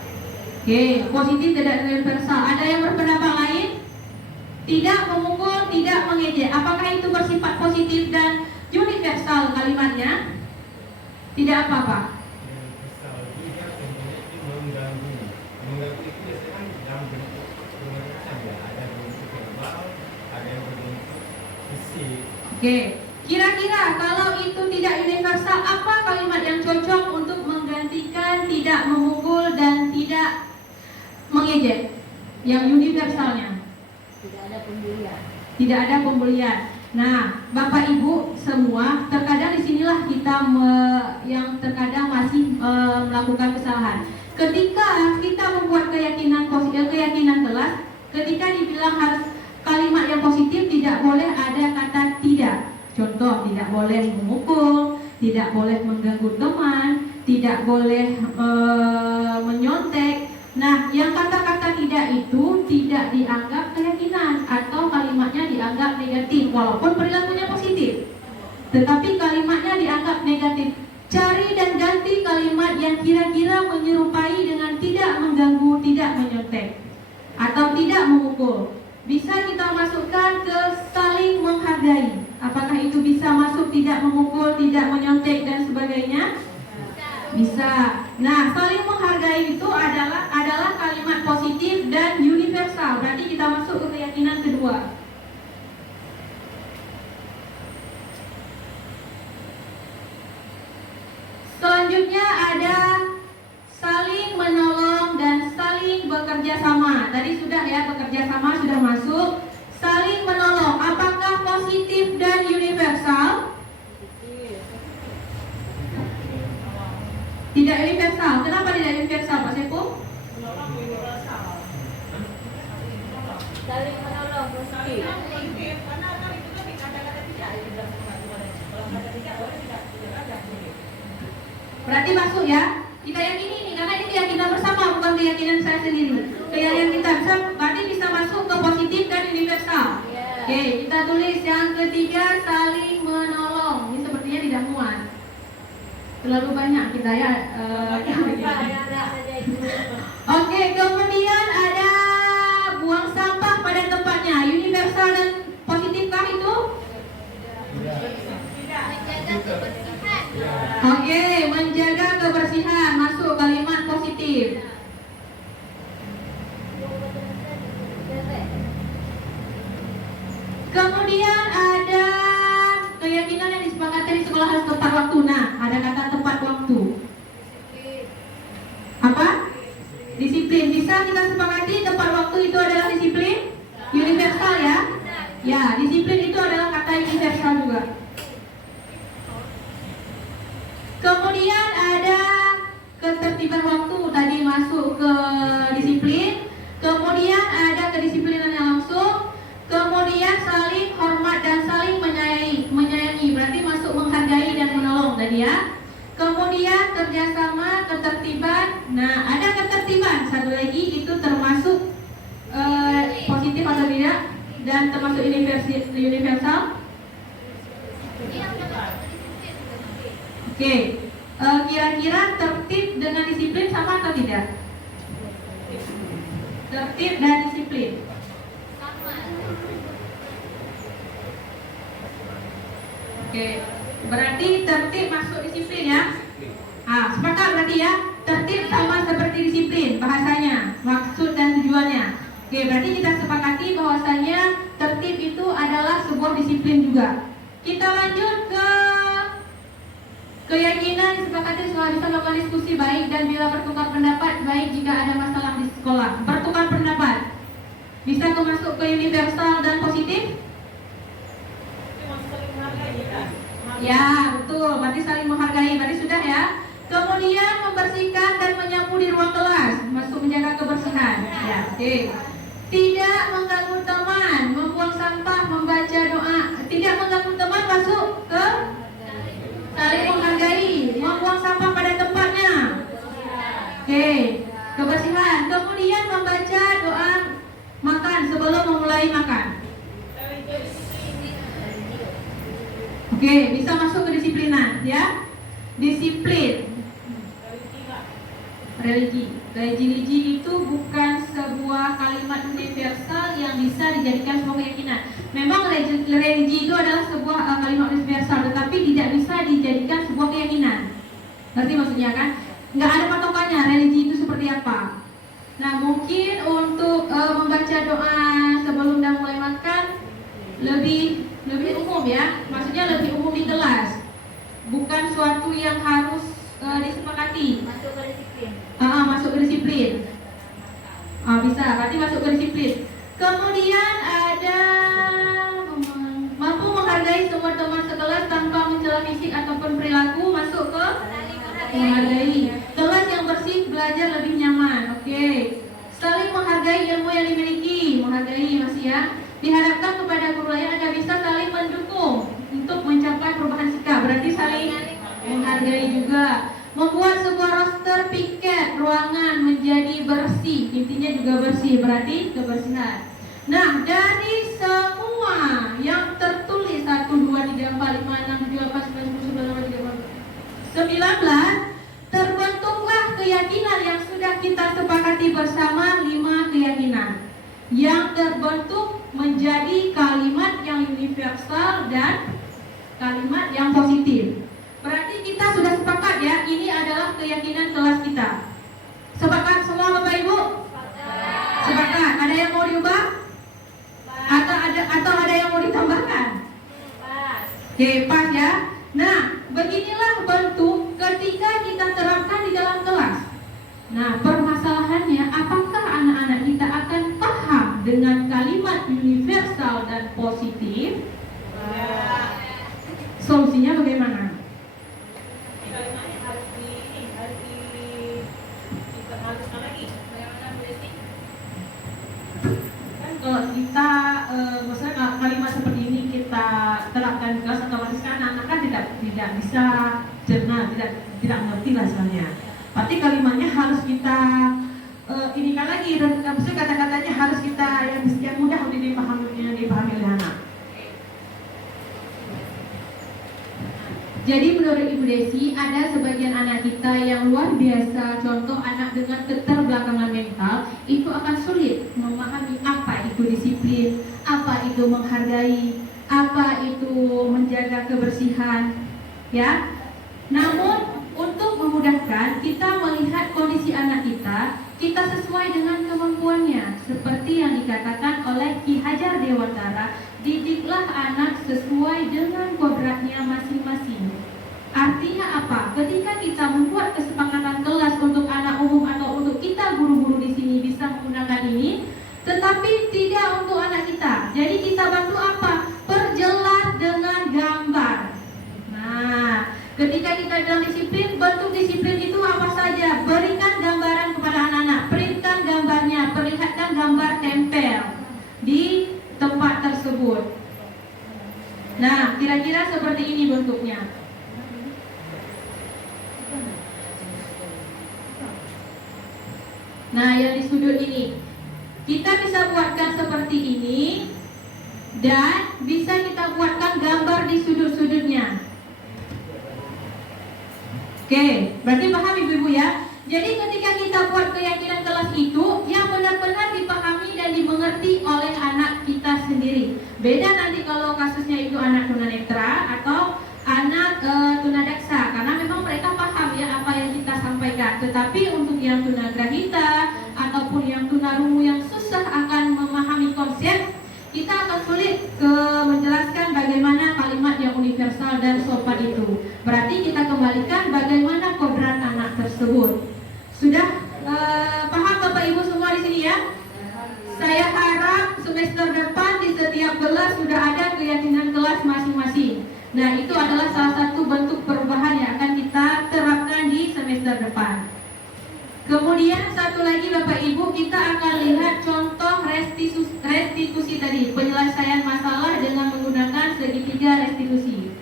Oke, positif tidak universal. Ada yang berpendapat lain? Tidak memukul, tidak mengejek. Apakah itu bersifat positif dan universal kalimatnya? Tidak apa-apa. Oke, kira-kira kalau itu tidak universal, apa kalimat yang cocok untuk menggantikan tidak memukul dan tidak mengejek? Yang universalnya Tidak ada pembulian. tidak ada pembulian. Nah, Bapak Ibu semua, terkadang disinilah kita yang terkadang masih melakukan kesalahan. Ketika kita membuat keyakinan kelas, ketika dibilang harus kalimat yang positif, tidak boleh ada kata tidak. Contoh, tidak boleh memukul, tidak boleh mengganggu teman, tidak boleh menyontek. Nah, yang kata-kata tidak itu tidak dianggap keyakinan atau kalimatnya dianggap negatif, walaupun perilakunya positif, tetapi kalimatnya dianggap negatif. Cari dan ganti kalimat yang kira-kira menyerupai dengan tidak mengganggu, tidak menyontek, atau tidak memukul. Bisa kita masukkan ke saling menghargai. Apakah itu bisa masuk tidak memukul, tidak menyontek dan sebagainya? Bisa. Nah, saling menghargai itu adalah kalimat positif dan universal. Berarti kita masuk ke keyakinan kedua. Selanjutnya ada saling menolong dan saling bekerja sama. Tadi sudah ya, bekerja sama sudah masuk. Saling menolong, apakah positif dan universal? Tidak universal. Kenapa tidak universal, Pak Sepo? Menolong universal. Saling menolong positif. Positif karena kan itu kan kata-kata tidak ada. Kalau kata tidak boleh tidak ada. Berarti masuk ya. Kita yakini ini karena ini keyakinan bersama, bukan keyakinan saya sendiri. Keyakinan kita berarti bisa masuk ke positif dan universal. Oke, kita tulis yang ketiga saling menolong. Ini sepertinya tidak muat. Terlalu banyak kita ya. Oke, kemudian ada buang sampah pada tempatnya. Universal dan positifkah itu? Oke, menjaga kebersihan masuk kalimat positif. Kemudian ada keyakinan yang disepakati di sekolah harus tepat waktu. Nah, ada kata tepat waktu. Apa? Disiplin. Bisa kita sepakati tepat waktu itu adalah disiplin? Universal ya? Ya, disiplin itu adalah kata universal juga. Kemudian ada ketertiban waktu, tadi masuk ke disiplin. Kemudian ada kedisiplinan yang langsung. Kemudian saling hormat dan saling menyayangi, berarti masuk menghargai dan menolong tadi ya. Kemudian kerjasama, ketertiban. Nah, ada ketertiban. Satu lagi itu termasuk positif atau tidak, dan termasuk universal. Oke, kira-kira tertib tidak? Tertib dan disiplin. Oke, berarti tertib masuk disiplin ya. Sepakat berarti ya. Tertib sama seperti disiplin bahasanya, maksud dan tujuannya. Oke, berarti kita sepakati bahwasanya tertib itu adalah sebuah disiplin juga. Kita lanjut ke keyakinan. Disepakati setelah bisa melakukan diskusi baik dan bila bertukar pendapat baik jika ada masalah di sekolah. Bertukar pendapat bisa masuk ke universal dan positif. Ya, betul. Berarti saling menghargai. Berarti sudah ya. Kemudian membersihkan dan menyapu di ruang kelas, masuk menjaga kebersihan. Ya, oke. Tidak mengganggu teman, membuang sampah, membaca doa. Tidak mengganggu teman masuk ke saling menghargai, membuang sampah pada tempatnya. Oke, kebersihan. Kemudian membaca doa makan sebelum memulai makan. Oke, bisa masuk ke disiplinan ya. Disiplin. Religi itu bukan sebuah kalimat universal yang bisa dijadikan sebuah keyakinan. Memang religi itu adalah sebuah kalimat universal, tetapi tidak bisa dijadikan sebuah keyakinan. Ngerti maksudnya kan? Nggak ada patokannya religi itu seperti apa. Nah, mungkin untuk membaca doa sebelum dan mulai makan lebih umum ya. Maksudnya lebih umum di kelas. Bukan suatu yang harus disepakati. Masuk ke disiplin. Masuk ke disiplin. Bisa, berarti masuk ke disiplin. Kemudian ada mampu menghargai semua teman sekelas tanpa mencela fisik ataupun perilaku, masuk ke menghargai. Kelas yang bersih, belajar lebih nyaman. Oke. Saling menghargai ilmu yang dimiliki, menghargai masih ya. Diharapkan kepada guru lain agar bisa saling mendukung untuk mencapai perubahan sikap. Berarti saling menghargai juga. Membuat sebuah roster piket ruangan menjadi bersih, intinya juga bersih, berarti kebersihan. Nah, dari semua yang tertulis 1, 2, 3, 4, 5, 6, 7, 8, 9, 10, 11, 12, terbentuklah keyakinan yang sudah kita sepakati bersama 5 keyakinan yang terbentuk menjadi kalimat yang universal dan kalimat yang positif. Berarti kita sudah sepakat ya, ini adalah keyakinan kelas kita. Sepakat semua Bapak Ibu? Sepakat. Ada yang mau diubah? Atau ada yang mau ditambahkan? Oke, pas ya. Nah, beginilah bentuk ketika kita terapkan di dalam kelas. Nah, permasalahannya apakah anak-anak kita akan paham dengan kalimat universal dan positif? Solusinya bagaimana? Kalau kita misalnya kalimat seperti ini kita terapkan di kelas, otomatis kan anak kan tidak bisa cerna, tidak mengerti lah soalnya. Berarti kalimatnya harus kita ini kan lagi, dan maksudnya kata-katanya harus kita yang mudah untuk dipahami oleh anak. Jadi menurut Ibu Desi, ada sebagian anak kita yang luar biasa, contoh anak dengan keterbelakangan mental, itu akan sulit memahami apa itu disiplin, apa itu menghargai, apa itu menjaga kebersihan, ya. Namun untuk memudahkan, kita melihat kondisi anak kita sesuai dengan kemampuannya. Seperti yang dikatakan oleh Ki Hajar Dewantara, didiklah anak sesuai dengan kodratnya masing-masing. Artinya apa? Ketika kita membuat kesepakatan kelas untuk anak umum atau untuk kita guru-guru di sini bisa menggunakan ini, tetapi tidak untuk anak kita. Jadi kita bantu apa? Perjelas dengan gambar. Nah, ketika kita dalam disiplin, bentuk disiplin itu apa saja? Berikan gambaran kepada anak-anak, printkan gambarnya, perlihatkan gambar tempel di tempat tersebut. Nah, kira-kira seperti ini bentuknya. Nah, yang di sudut ini kita bisa buatkan seperti ini, dan bisa kita buatkan gambar di sudut-sudutnya. Oke, berarti paham Ibu-ibu ya. Jadi ketika kita buat Tetapi untuk yang tunagrahita ataupun yang tunarungu yang susah akan memahami konsep, kita akan sulit menjelaskan bagaimana kalimat yang universal dan sopan itu. Berarti kita kembalikan bagaimana kodrat anak tersebut. Sudah paham Bapak Ibu semua di sini ya? Saya harap semester depan di setiap kelas sudah ada keyakinan kelas masing-masing. Nah, itu adalah salah satu bentuk perubahan yang akan kita terapkan di semester depan. Kemudian satu lagi Bapak Ibu, kita akan lihat contoh restitusi tadi, penyelesaian masalah dengan menggunakan segitiga restitusi.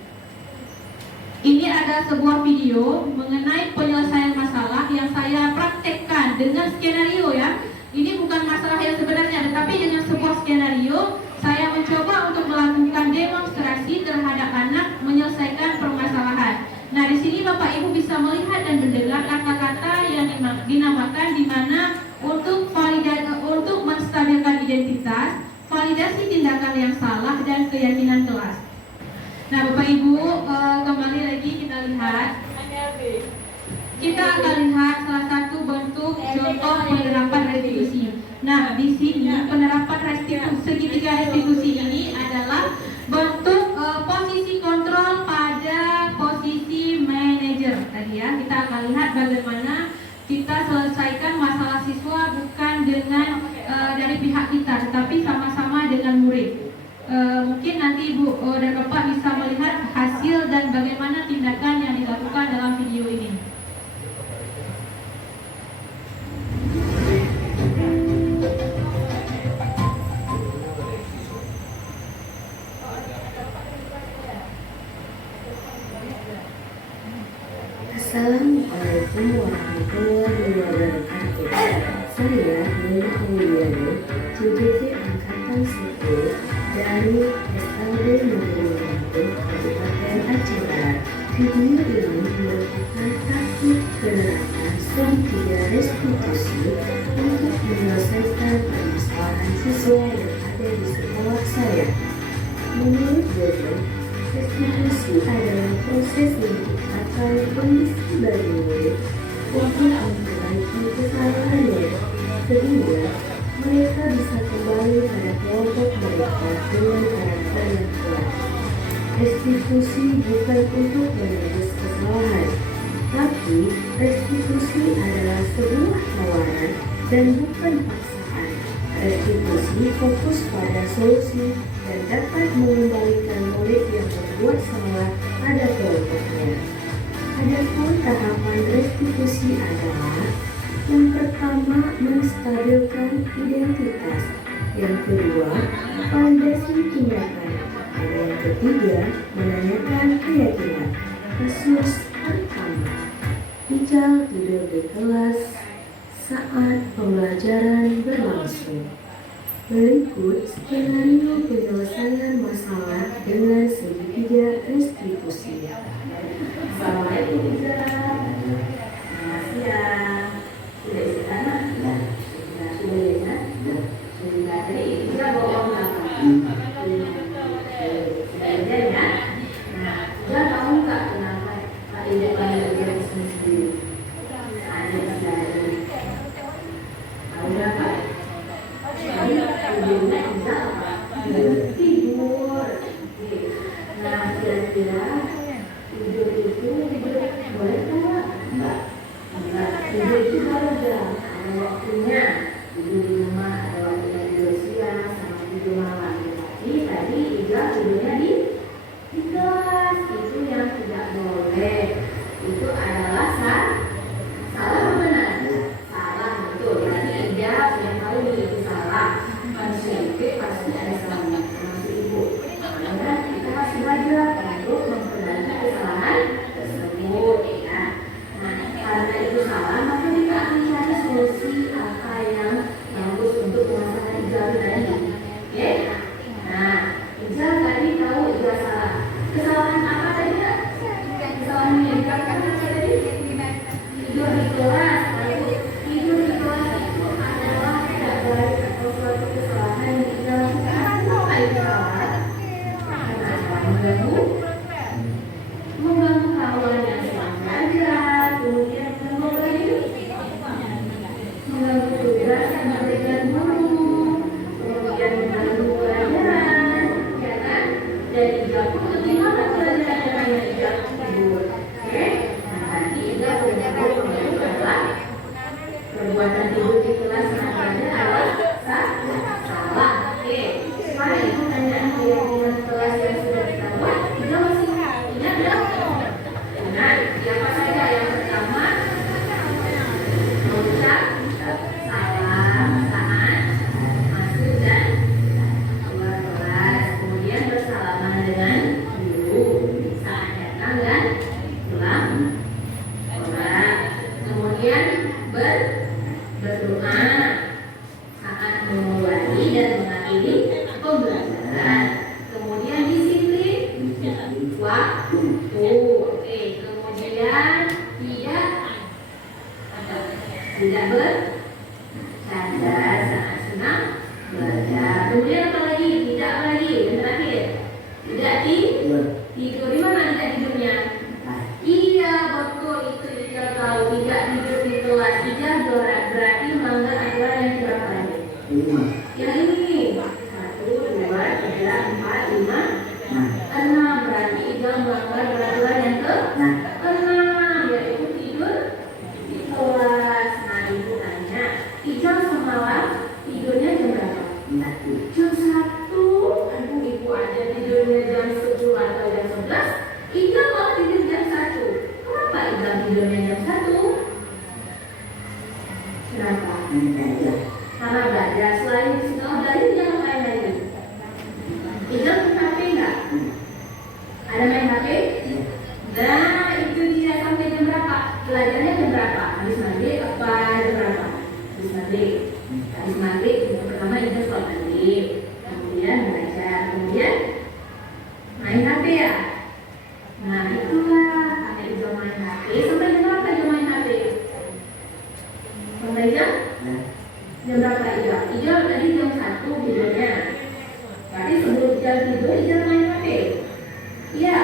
Ini ada sebuah video mengenai penyelesaian masalah yang saya praktekkan dengan skenario ya. Ini bukan masalah yang sebenarnya, tetapi dengan sebuah skenario saya mencoba untuk melakukan demonstrasi terhadap anak menyelesaikan permasalahan. Nah, di sini Bapak Ibu bisa melihat dan mendengar kata-kata yang dinamakan di mana untuk menstabilkan identitas, validasi tindakan yang salah dan keyakinan kelas. Nah, Bapak Ibu, kembali lagi kita lihat. Kita akan lihat salah satu bentuk contoh penerapan restitusi. Nah, di sini penerapan restitusi, segitiga restitusi ini adalah bentuk posisi kontrol pada posisi manajer tadi ya. Kita akan lihat bagaimana kita selesaikan masalah siswa bukan dengan dari pihak kita, tetapi sama-sama dengan murid. Mungkin nanti Ibu dan Bapak bisa melihat hasil dan bagaimana tindakan yang dilakukan dalam video ini. Assalamualaikum warahmatullahi wabarakatuh. Saya Nina Mulyani, CJJ Angkatan 10 dari SLB Negeri Lampung, Kabupaten Aceh Barat. Video ini merupakan praktik penerapan segitiga restitusi untuk menyelesaikan permasalahan siswa yang ada di sekolah saya. Menurut Bobo, restitusi adalah proses yang dipakai kondisi bagi murid untuk memperbaiki kesalahannya, sehingga mereka bisa kembali pada kelompok mereka dengan karakter yang kuat. Restitusi bukan untuk menebus kesalahan, tapi restitusi adalah sebuah tawaran dan bukan paksaan. Restitusi fokus pada solusi dan dapat mengembalikan murid yang berbuat salah pada kelompoknya. Adapun tahapan restitusi adalah: yang pertama, menstabilkan identitas; yang kedua, validasi tindakan; dan yang ketiga, menanyakan keyakinan. Kasus pertama, Ijal tidur di kelas saat pembelajaran berlangsung. Berikut skenario penyelesaian masalah dengan segitiga restitusi. Assalamualaikum Ijal. Selamat siang. Sudah istirahat? Sudah. Sudah ya? Sudah. Ijal bohong apa? Sudah Ijal ya? Nah, Ijal tahu nggak kenapa Pak Ijal panggil Ijal sendiri? Ada sudah. Tahu nggak Pak? Tidur. Nah, kira-kira tidur itu boleh tak? Enggak. Tidur itu ada waktunya. Tidur di rumah ada waktunya, tidur siang sama tidur malam. Tapi tadi juga tidurnya di kelas. Itu yang tidak boleh. Itu adalah salah benar. Salah betul. Berarti Ija yang tahu itu salah. Pasti ada salahnya, termasuk ibu. Karena kita masih belajar untuk memperbaiki kesalahan tersebut, ya. Nah, karena itu salah, maka kita akan cari solusi apa yang bagus untuk masalah Ijal tadi. Oke? Nah, Ijal tadi tahu Ijal salah. Kesalahan apa tadi? Kesalahan yang Ijal tadi? berdoa saat memulai dan mengakhiri pembelajaran. Kemudian disiplin waktu. Oke, kemudian tidak bercanda saat senang belajar. Kemudian apa lagi? Tidak apa lagi? Yang terakhir, tidak tidur. Di mana tidak tidurnya? Iya, betul, itu Ija tahu. Tidak tidur di kelas. Ija berarti melanggar aturan yang berapa ini? Yang ini 1, 2, 3, 4, 5, 6. Berarti Ija melanggar peraturan yang ke-6, yaitu tidur di kelas. Nah, ibu tanya, Ija semalam tidurnya jam berapa? Jam 1. Aduh, ibu ada tidurnya jam 10 atau jam 11. Ija mau tidur jam 1. Kenapa Ija tidurnya jam 1? Kenapa? Karena belajar. Selain setelah belajar, dia ngapain lagi? Ija main HP nggak? Ada main HP? Nah, itu dia sampai jam berapa? Belajarnya jam berapa? Habis maghrib apa jam berapa? Habis maghrib. Habis maghrib, yang pertama Ija sholat maghrib. Kemudian belajar. Kemudian main HP ya? Nah, itulah karena Ija main HP. Sampai jam berapa Ija main HP? Sampai jam berapa Ija? Ija tadi jam 1 tidurnya. Berarti sebelum Ija tidur, Ija main HP. Iya.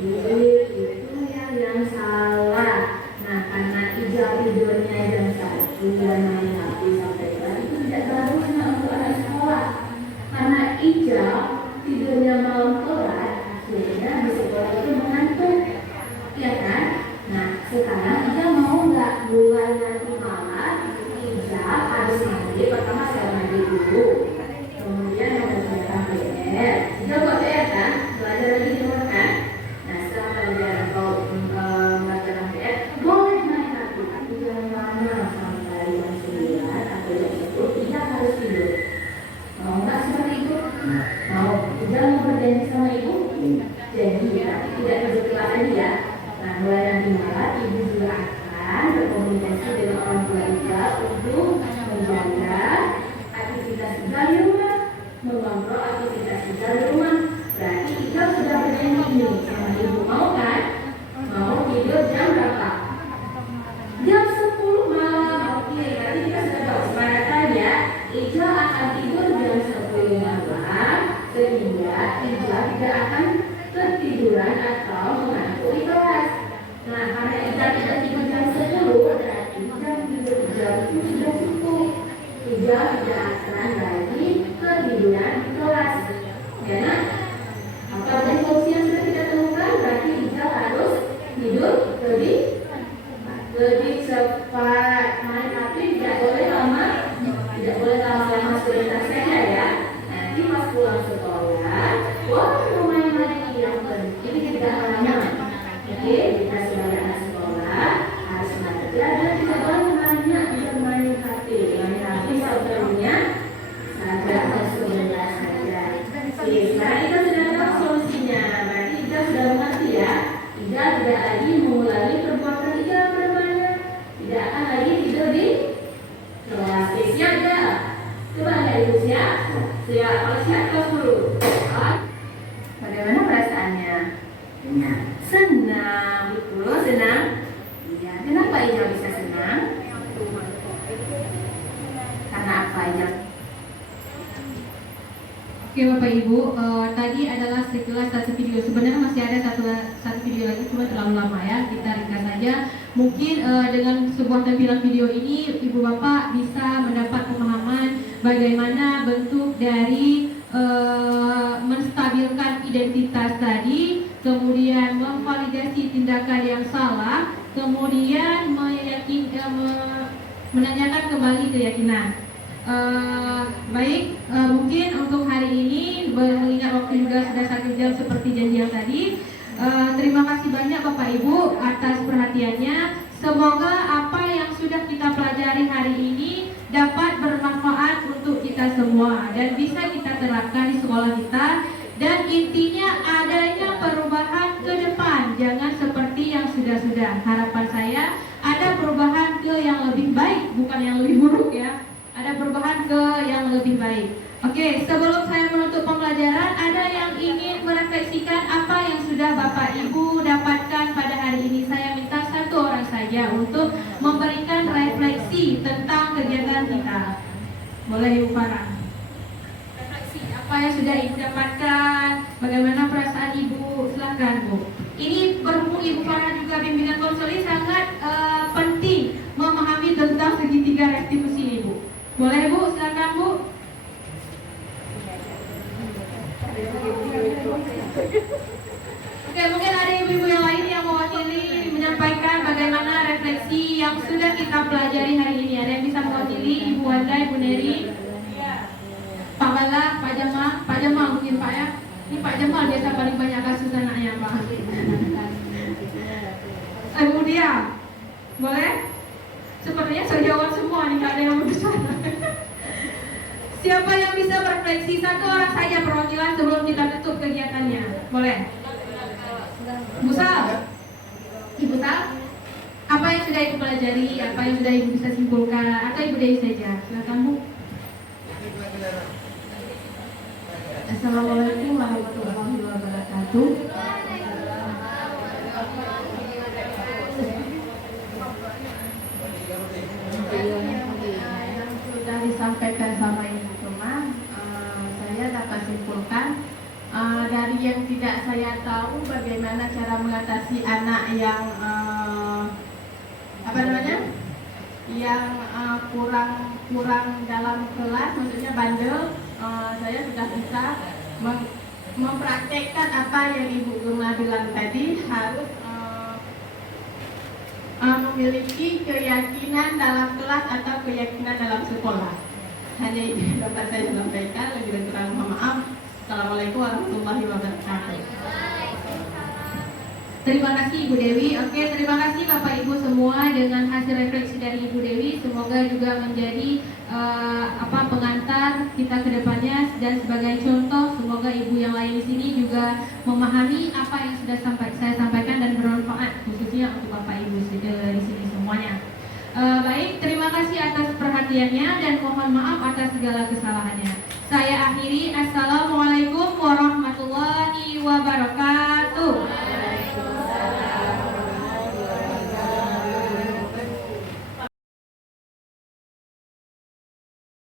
Itu yang salah. Nah, karena Ija tidurnya jam 1 dan main HP sampai jam itu tidak bagusnya untuk anak sekolah. Karena Ija tidurnya malam telat, akhirnya di sekolah itu mengantuk, ya kan? Nah, sekarang Ija mau nggak mulai nanti malam Ija habis maghrib, pertama saya mandi dulu, kemudian mengerjakan PR. Ija buat PR kan? Belajar lagi di rumah kan? Nah, setelah belajar atau mengerjakan PR, boleh main HP, tapi jangan lama sampai jam 9 atau jam 10. Ija harus tidur. Mau nggak seperti itu? Mau. Ija mau berjanji sama ibu? Jadi ya, tidak tidur kelas lagi ya. Nah, mulai nanti malam ibu juga akan berkomunikasi dengan orang tua Ija untuk menjaga aktivitas Ija di rumah, mengontrol aktivitas Ija di rumah. Berarti Ija sudah berjanji ini sama ibu, mau kan? Mau tidur jam berapa? Jam 10 malam. Oke, berarti kita sudah tahu sepakatan ya. Ija akan tidur jam 10 malam sehingga Ija tidak akan ketiduran atau mengantuk di kelas. Nah, karena Ija tidak tidur jam 10, berarti Ija tidur jam itu sudah cukup. Ija tidak akan lagi ketiduran di kelas. Ya, nah, apa dari solusi yang sudah kita temukan? Berarti Ija harus tidur lebih cepat. Main HP tidak boleh lama, tidak boleh lama-lama sebentar saja ya. Nanti pas pulang sekolah, boleh main lagi, yang penting tidak lama. Oke, kita sebagai anak sekolah harus belajar dan tidak boleh banyak bermain HP. Main HP sebenarnya saja sebentar saja. Oke, sekarang kita sudah tahu solusinya. Berarti Ija sudah mengerti ya. Ija tidak lagi mengulangi perbuatan Ija bermain. Tidak akan lagi tidur di kelas. Siap ya? Coba lihat ibu siap. Siap. Kalau siap kelas dulu. Bagaimana perasaannya? Senang. Betul, senang. Iya. Kenapa Ija bisa senang? Karena apa Ija? Oke Bapak Ibu, tadi adalah sekilas satu video. Sebenarnya masih ada satu video lagi, cuma terlalu lama ya. Kita ringkas saja. Mungkin dengan sebuah tampilan video ini, Ibu Bapak bisa mendapat pemahaman bagaimana bentuk dari menstabilkan identitas tadi, kemudian memvalidasi tindakan yang salah, kemudian menanyakan kembali keyakinan. Baik, mungkin untuk hari ini mengingat waktu juga sudah 1 jam seperti janji yang tadi. Terima kasih banyak Bapak Ibu atas perhatiannya. Semoga apa yang sudah kita pelajari hari ini dapat bermanfaat untuk kita semua dan bisa kita terapkan di sekolah kita. Dan intinya adanya perubahan ke depan, jangan seperti yang sudah-sudah. Harapan saya ada perubahan ke yang lebih yang lebih buruk ya. Ada perubahan ke yang lebih baik. Oke, sebelum saya menutup pembelajaran, ada yang ingin merefleksikan apa yang sudah Bapak Ibu dapatkan pada hari ini. Saya minta satu orang saja untuk memberikan refleksi tentang kegiatan kita. Boleh Ibu Farah? Refleksi, apa yang sudah Ibu dapatkan, bagaimana perasaan Ibu, silakan Bu. Ini berhubung Ibu Farah juga bimbingan konseling sangat penting memahami tentang segitiga restitusi Ibu. Boleh Bu, silakan Bu. Oke, mungkin ada ibu-ibu yang lain yang mewakili menyampaikan bagaimana refleksi yang sudah kita pelajari hari ini. Ada yang bisa mewakili Ibu Wanda, Ibu Neri, Pak Bala, Pak Jamal mungkin Pak ya. Ini Pak Jamal biasa paling banyak kasus anaknya Pak. Ibu Dia, boleh? Sepertinya saya jawab semua nih, nggak ada yang berbicara. Siapa yang bisa berefleksi? Satu orang saja perwakilan sebelum kita tutup kegiatannya. Boleh? Bu Sal? Ibu Sal? Apa yang sudah Ibu pelajari? Apa yang sudah Ibu bisa simpulkan? Atau Ibu Dewi saja? Silakan Bu. Assalamualaikum warahmatullahi wabarakatuh. Yang sudah disampaikan sama Ibu Kemah, saya dapat simpulkan dari yang tidak saya tahu bagaimana cara mengatasi anak yang yang kurang dalam kelas, maksudnya bandel. Saya sudah bisa mempraktekkan apa yang Ibu Gema bilang tadi, harus memiliki keyakinan dalam kelas atau keyakinan dalam sekolah. Hanya ini dapat saya sampaikan, lebih dan kurang mohon maaf. Assalamualaikum warahmatullahi wabarakatuh. Terima kasih Ibu Dewi. Oke, terima kasih Bapak Ibu semua dengan hasil refleksi dari Ibu Dewi. Semoga juga menjadi pengantar kita ke depannya dan sebagai contoh. Semoga Ibu yang lain di sini juga memahami apa yang sudah saya sampaikan dan bermanfaat khususnya untuk Bapak Ibu di sini semuanya. Baik, terima kasih atas perhatiannya dan mohon maaf atas segala kesalahannya. Saya akhiri. Assalamualaikum warahmatullahi wabarakatuh.